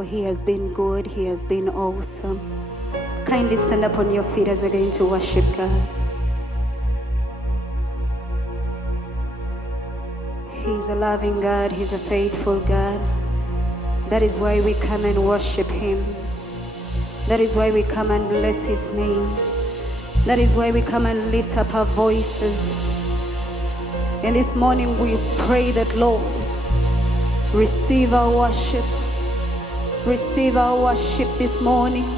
for He has been good, He has been awesome. Kindly stand up on your feet as we're going to worship God. He's a loving God, He's a faithful God. That is why we come and worship Him. That is why we come and bless His name. That is why we come and lift up our voices. And this morning we pray that, Lord, receive our worship. Receive our worship this morning.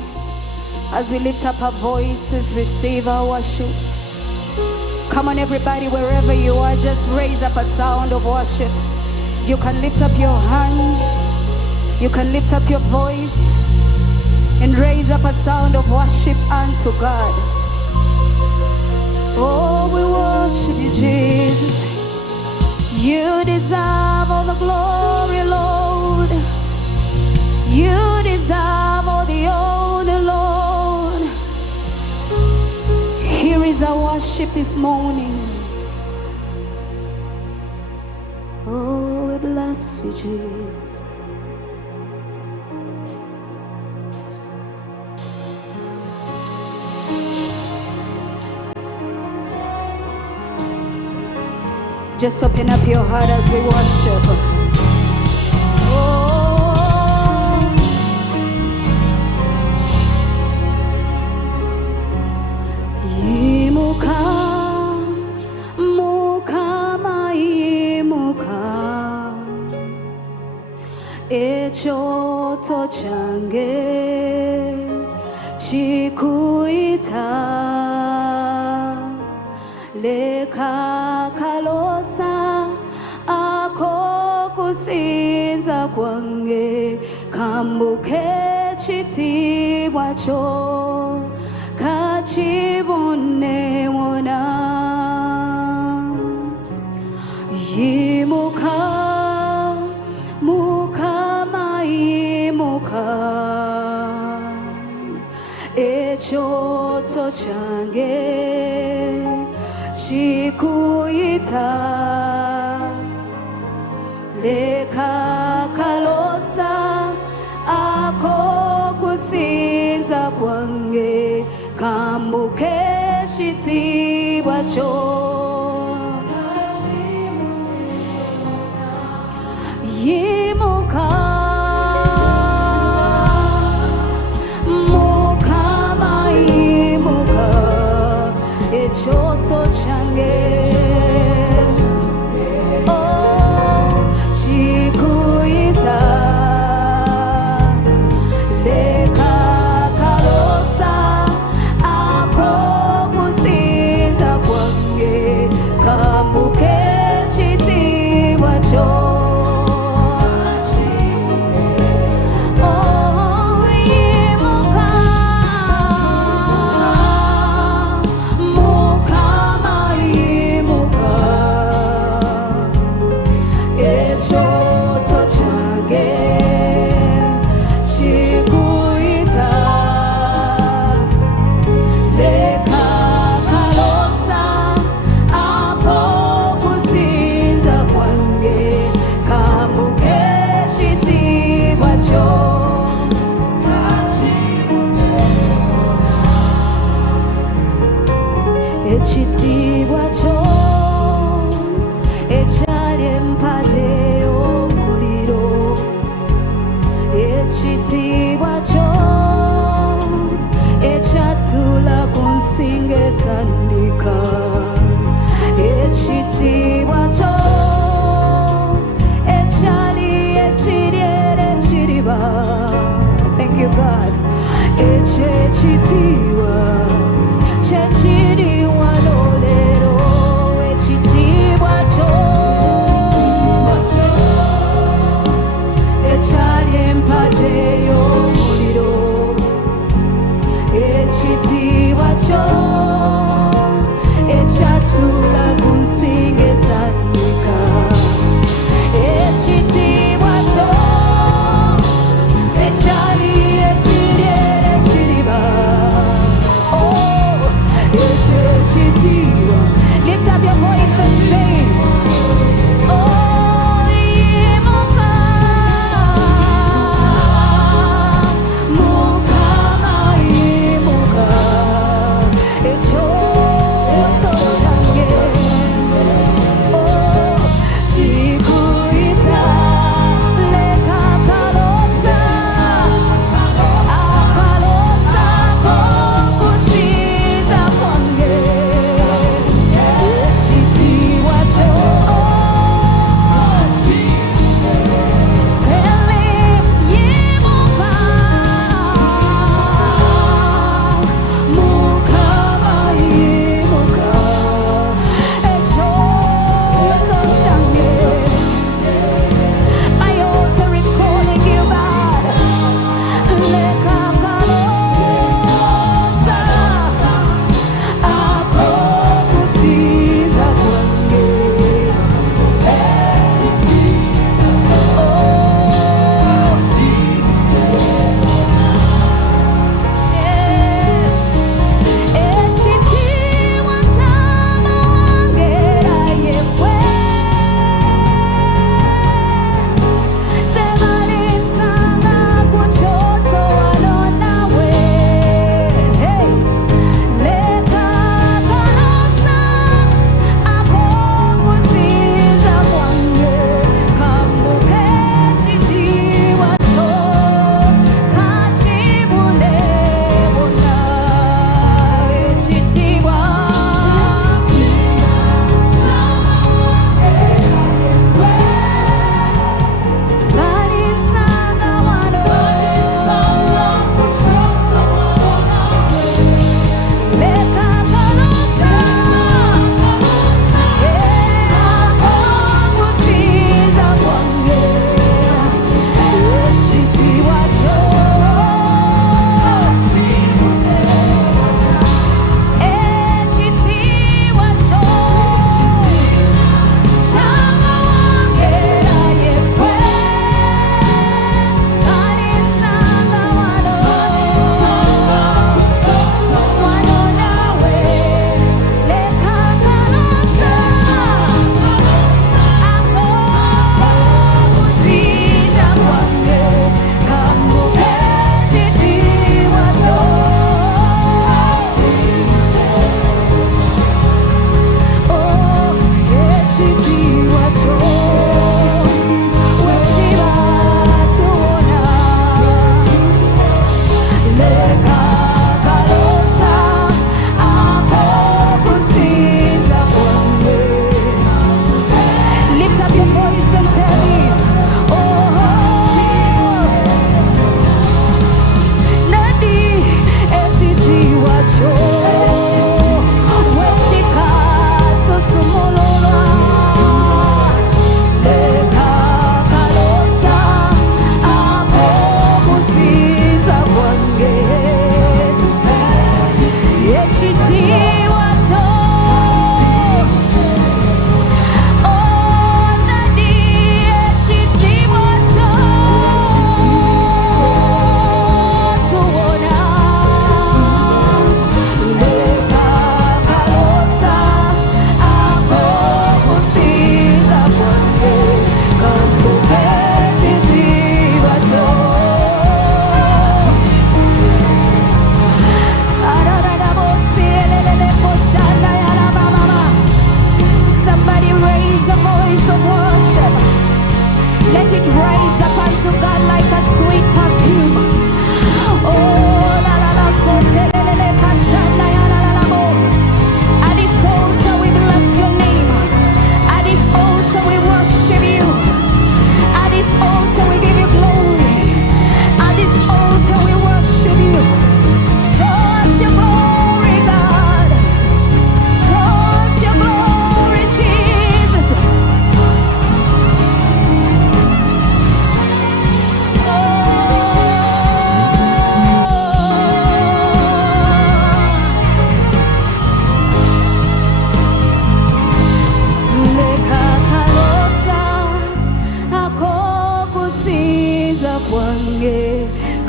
As we lift up our voices, receive our worship. Come on, everybody, wherever you are, just raise up a sound of worship. You can lift up your hands. You can lift up your voice and raise up a sound of worship unto God. Oh, we worship you, Jesus. You deserve all the glory, Lord. You deserve all the honor, Lord. Here is our worship this morning. Oh, we bless you, Jesus. Just open up your heart as we worship. Oh, Yimuka Mukama Yimuka, ekyooto kyange kikuyita, Lekka Akaloosa ak'okusinza kwange, kambuuke ekitibwa kyo kakibune woona. Yimuka Mukama Yimuka, ekyooto kyange kikuyita, Lekka Akaloosa ak'okusinza kwange, kambuuke ekitibwa kyo Yimuka Mukama Yimuka, ekyooto kyange kikuyita, Lekka Akaloosa ak'okusinza kwange, kambuuke ekitibwa kyo. Ekitibwa kyo ekyali empaji eyomuliro, ekitibwa kyo ekyaatula kunsi ngeetandiika, ekitibwa kyo ekyali, ekiri era ekiriba. Thank you, God. Ekyo ekitibwa kye'kiri wano leero, ekitibwa kyo ekyali empaji eyomuliro, ekitibwa kyo ekyaatula kunsi ngeetandiika, ekitibwa kyo ekyali, ekiri era ekiriba. Lift up your voice and sing. Oh, Yimuka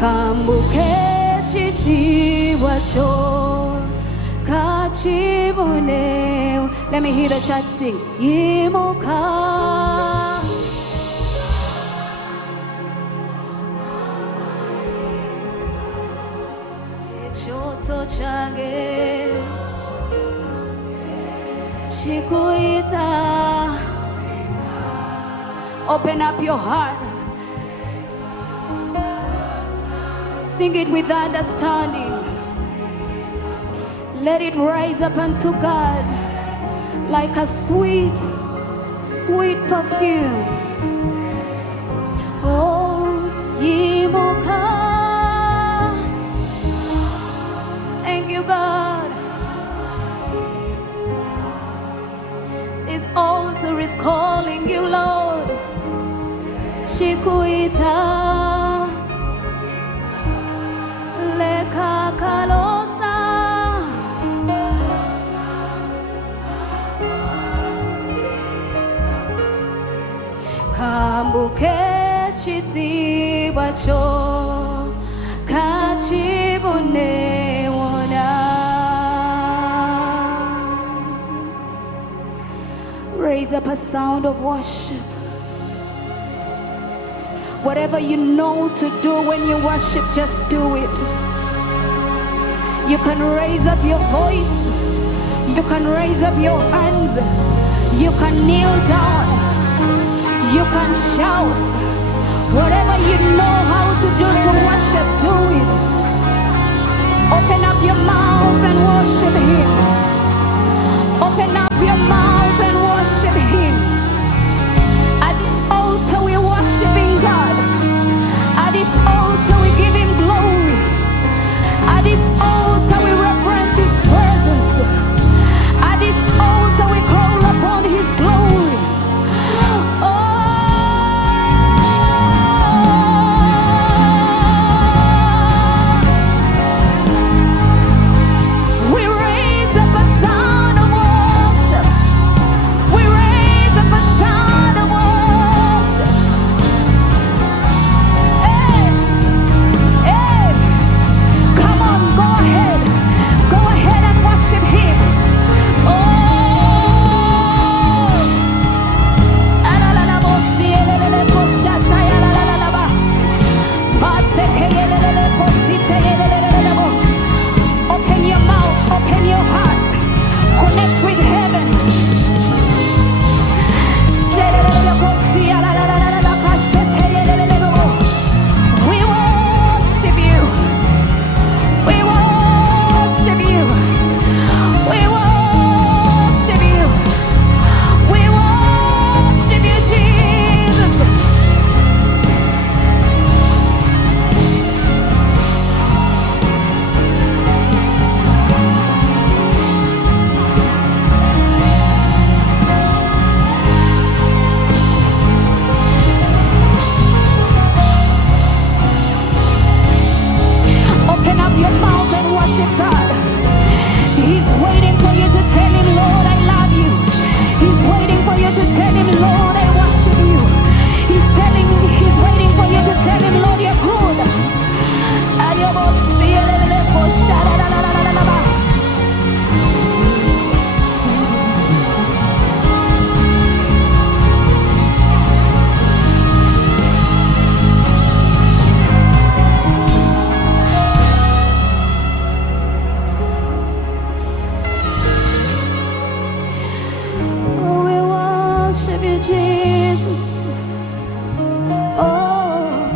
kambuuke ekitibwa kyo kakibune. Let me hear the church sing. Yimuka ekyoto kyange kikuyita. Open up your heart. Sing it with understanding. Let it rise up unto God like a sweet, sweet perfume. Oh, Yimuka. Thank you, God. This altar is calling you, Lord. Kikuyita. Lekka, Akaloosa. Kambuuke ekitibwa kyo kakibune woona. Raise up a sound of worship. Whatever you know to do when you worship, just do it. You can raise up your voice. You can raise up your hands. You can kneel down. You can shout. Whatever you know how to do to worship, do it. Open up your mouth and worship Him. Open up your mouth and worship Him. At this altar we're worshiping God. At this altar we give Him glory. At this altar we reverence His presence. At this altar we call upon His glory. Open your mouth, open your heart, connect with heaven. We worship you. We worship you. We worship you. We worship you, Jesus. Open up your mouth and worship God. He's waiting for you to tell Him, Lord, I love you. He's waiting for you to tell Him, Lord, I worship you. He's waiting for you to tell Him, Lord, you're good. Oh, we worship you, Jesus. Oh,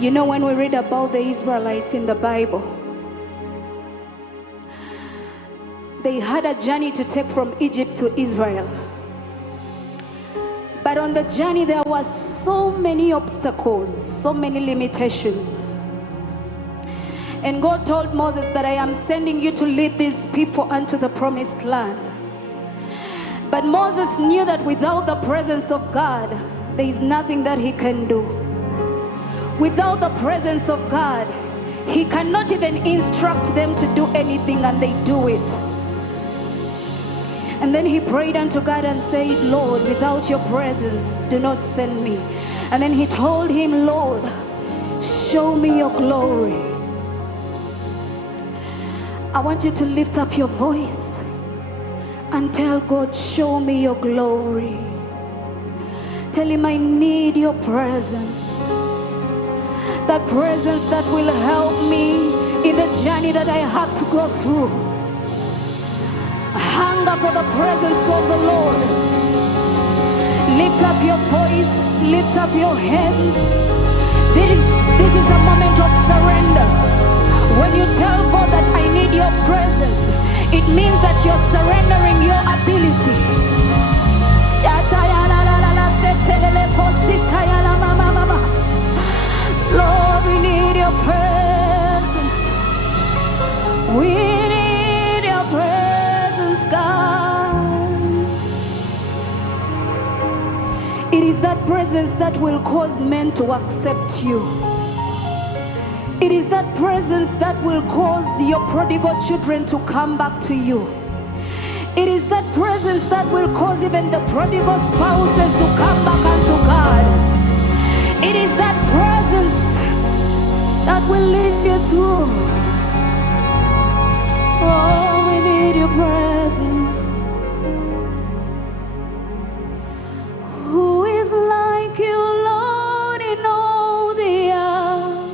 you know, when we read about the Israelites in the Bible, they had a journey to take from Egypt to Israel. But on the journey, there was so many obstacles, so many limitations. And God told Moses that I am sending you to lead these people unto the promised land. But Moses knew that without the presence of God, there is nothing that he can do. Without the presence of God, he cannot even instruct them to do anything, and they do it. And then he prayed unto God and said, Lord, without your presence, do not send me. And then he told him, Lord, show me your glory. I want you to lift up your voice and tell God, show me your glory. Tell him, I need your presence. That presence that will help me in the journey that I have to go through. Hunger for the presence of the Lord. Lift up your voice, lift up your hands. This is a moment of surrender. When you tell God that I need your presence, it means that you're surrendering your ability. Lord, we need your presence. We need your presence, God. It is that presence that will cause men to accept you. It is that presence that will cause your prodigal children to come back to you. It is that presence that will cause even the prodigal spouses to come back unto God. It is that presence that will lead you through. Oh, we need your presence. Who is like you, Lord, in all the earth?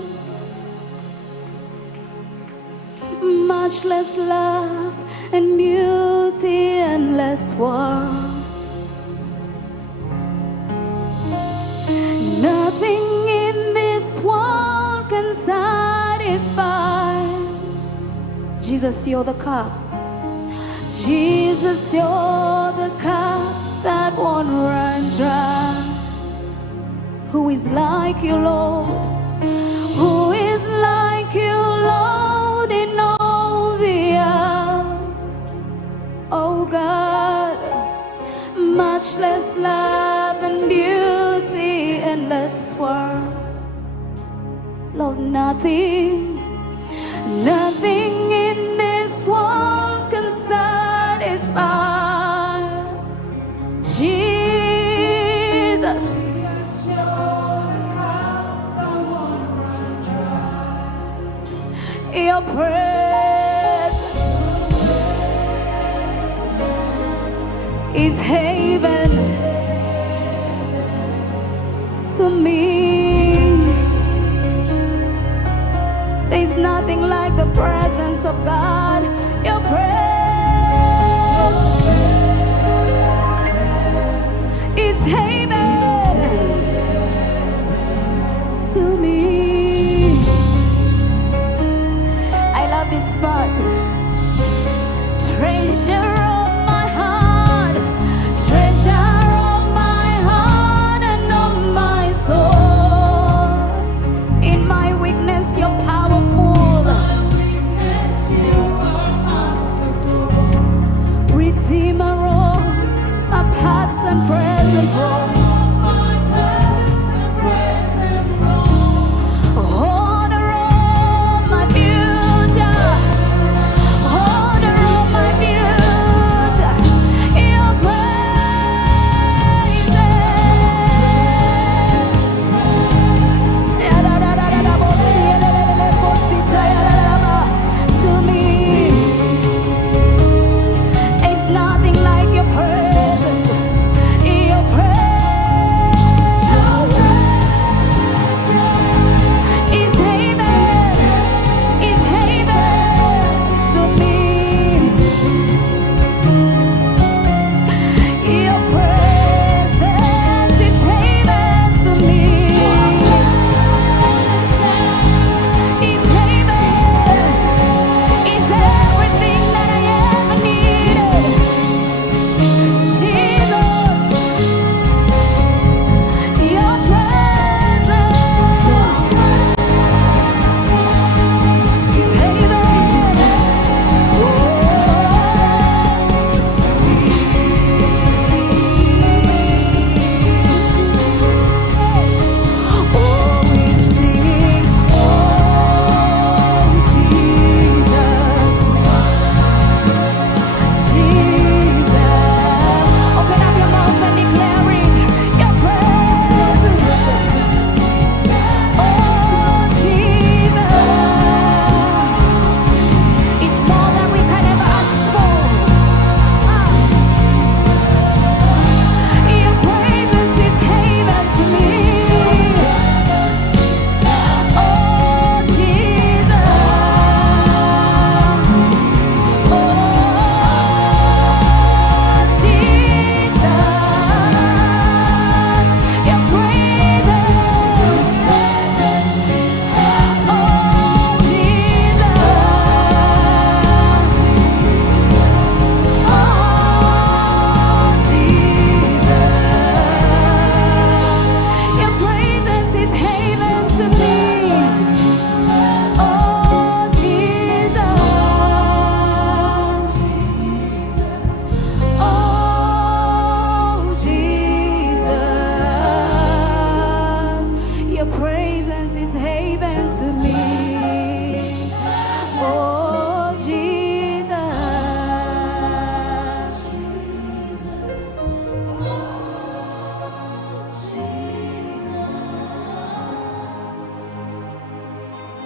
Much less love and beauty and less worth. Nothing in this world can satisfy. Jesus, you're the cup. Jesus, you're the cup that won't run dry. Who is like you, Lord? Who is like you, Lord, in all the earth? Oh God, much less love and beauty and less worth. Lord, nothing in this world can satisfy. Jesus, you're the cup that won't run dry. Your presence is haven to me. There's nothing like the presence of God. Your presence is haven to me. I love this part. Treasure